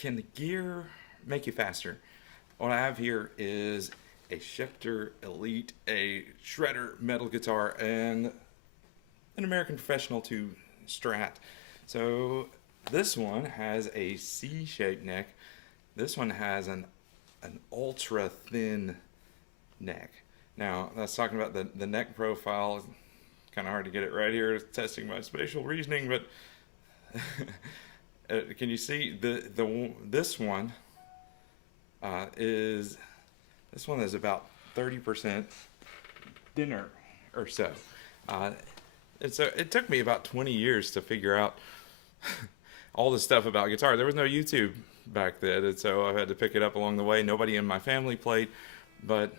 Can the gear make you faster? What I have here is a Schecter Elite, a shredder metal guitar, and an American Professional 2 Strat. So this one has a C-shaped neck. This one has an ultra thin neck. Now that's talking about the neck profile. Kind of hard to get it right here, testing my spatial reasoning, but can you see this one is about 30% thinner or so. It took me about 20 years to figure out all the stuff about guitar. There was no YouTube back then, and so I had to pick it up along the way. Nobody in my family played, but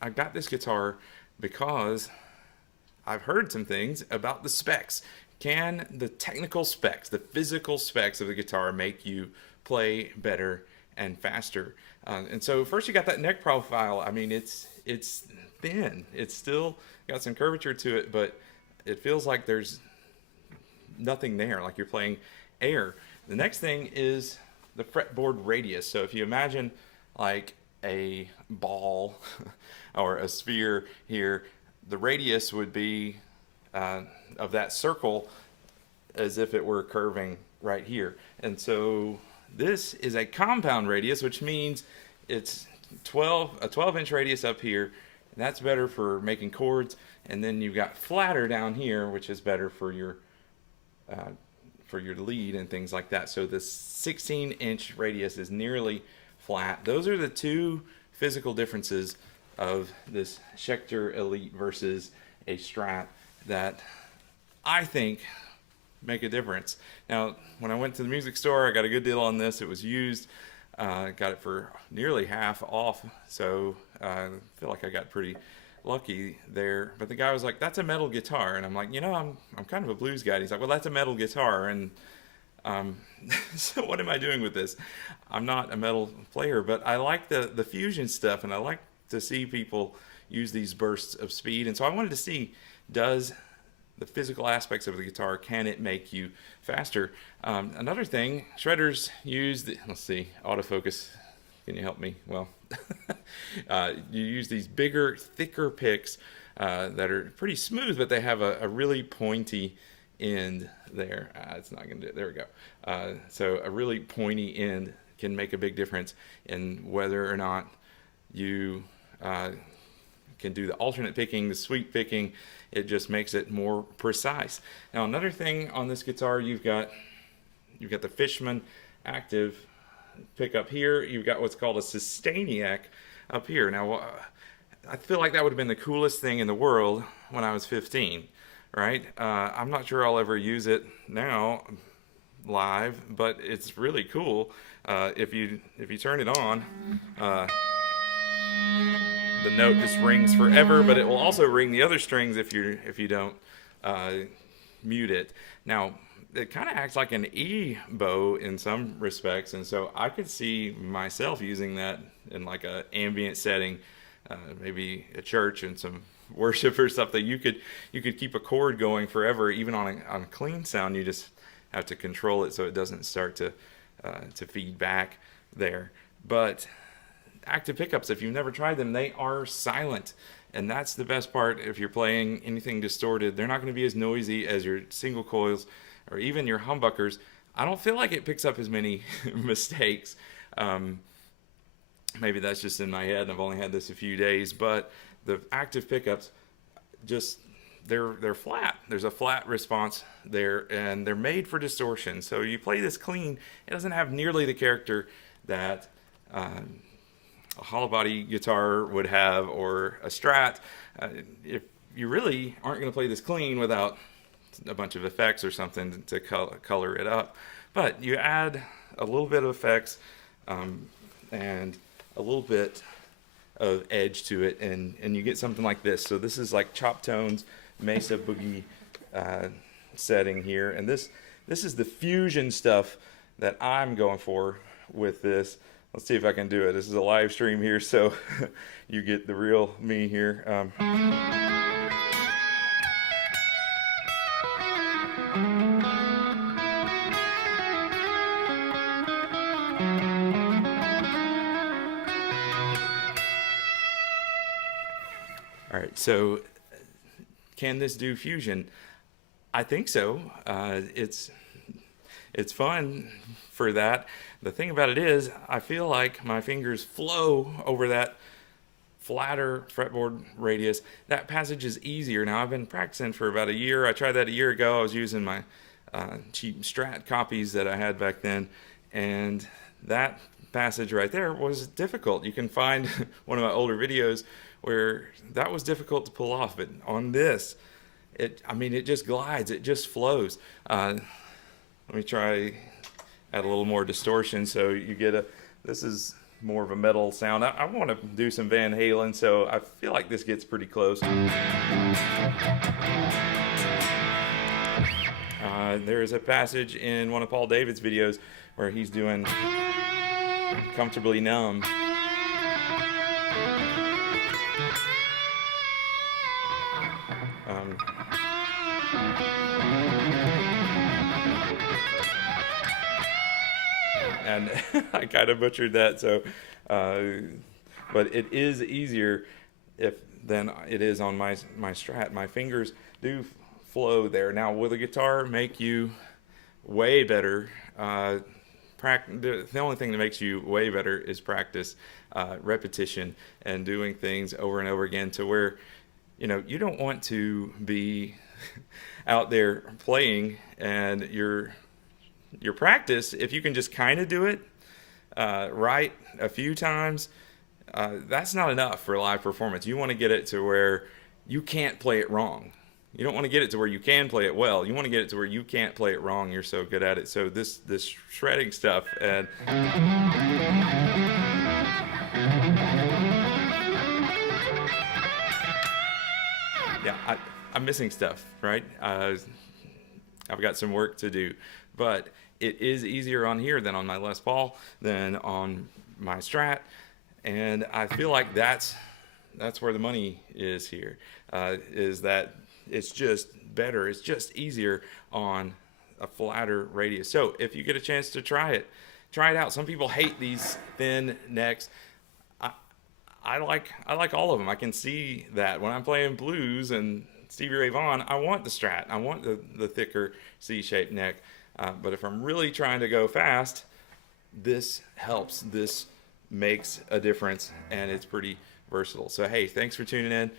I got this guitar because I've heard some things about the specs. Can the technical specs, the physical specs of the guitar make you play better and faster? And so first you got that neck profile. I mean, it's thin. It's still got some curvature to it, but it feels like there's nothing there, like you're playing air. The next thing is the fretboard radius. So if you imagine like a ball or a sphere here, the radius would be of that circle as if it were curving right here. And so this is a compound radius, which means it's a 12-inch radius up here, and that's better for making chords. And then you've got flatter down here, which is better for your lead and things like that. So this 16-inch radius is nearly flat. Those are the two physical differences of this Schecter Elite versus a Strat that I think make a difference. Now, when I went to the music store, I got a good deal on this. It was used. Got it for nearly half off, so I feel like I got pretty lucky there. But the guy was like, "That's a metal guitar," and I'm like, I'm kind of a blues guy. And he's like, "Well, that's a metal guitar," and so what am I doing with this? I'm not a metal player, but I like the fusion stuff, and I like to see people use these bursts of speed. And so I wanted to see, does the physical aspects of the guitar, can it make you faster? Another thing, shredders use let's see, autofocus, can you help me? Well, you use these bigger, thicker picks that are pretty smooth, but they have a really pointy end there. It's not going to do it. There we go. So a really pointy end can make a big difference in whether or not you can do the alternate picking, the sweep picking. It just makes it more precise. Now, another thing on this guitar, you've got the Fishman active pick up here. You've got what's called a sustainiac up here. Now, I feel like that would have been the coolest thing in the world when I was 15, right? I'm not sure I'll ever use it now live, but it's really cool. If you turn it on, the note just rings forever, but it will also ring the other strings if you don't mute it. Now, it kind of acts like an E bow in some respects, and so I could see myself using that in like a ambient setting, maybe a church and some worship or something. You could keep a chord going forever, even on a clean sound. You just have to control it so it doesn't start to feed back there. But active pickups, if you've never tried them, they are silent, and that's the best part. If you're playing anything distorted, they're not going to be as noisy as your single coils or even your humbuckers. I don't feel like it picks up as many mistakes. Maybe that's just in my head, and I've only had this a few days, but the active pickups, just they're flat. There's a flat response there, and they're made for distortion. So you play this clean, it doesn't have nearly the character that a hollow body guitar would have, or a Strat. If you really aren't going to play this clean without a bunch of effects or something to color it up, but you add a little bit of effects and a little bit of edge to it, and you get something like this. So this is like Chop Tone's Mesa Boogie setting here, and this is the fusion stuff that I'm going for with this. Let's see if I can do it. This is a live stream here, so you get the real me here. So can this do fusion? I think so. It's fun for that. The thing about it is, I feel like my fingers flow over that flatter fretboard radius. That passage is easier. Now, I've been practicing for about a year. I tried that a year ago. I was using my cheap strat copies that I had back then, and that passage right there was difficult. You can find one of my older videos where that was difficult to pull off, but on this, it just glides, it just flows. Let me try add a little more distortion so you get this is more of a metal sound. I want to do some Van Halen, so I feel like this gets pretty close. There is a passage in one of Paul David's videos where he's doing Comfortably Numb. And I kind of butchered that, so but it is easier than it is on my strat. My fingers do flow there. Now, will the guitar make you way better? The only thing that makes you way better is practice, repetition, and doing things over and over again, to where you don't want to be out there playing and your practice, if you can just kind of do it right a few times, that's not enough for live performance. You want to get it to where you can't play it wrong. You don't want to get it to where you can play it well. You want to get it to where you can't play it wrong. You're so good at it. So this shredding stuff, and yeah, I'm missing stuff, right? I've got some work to do, but it is easier on here than on my Les Paul, than on my Strat, and I feel like that's where the money is here. Is that it's just better, it's just easier on a flatter radius. So if you get a chance to try it out. Some people hate these thin necks. I like all of them. I can see that when I'm playing blues and Stevie Ray Vaughan, I want the Strat. I want the thicker C-shaped neck. But if I'm really trying to go fast, this helps. This makes a difference, and it's pretty versatile. So hey, thanks for tuning in.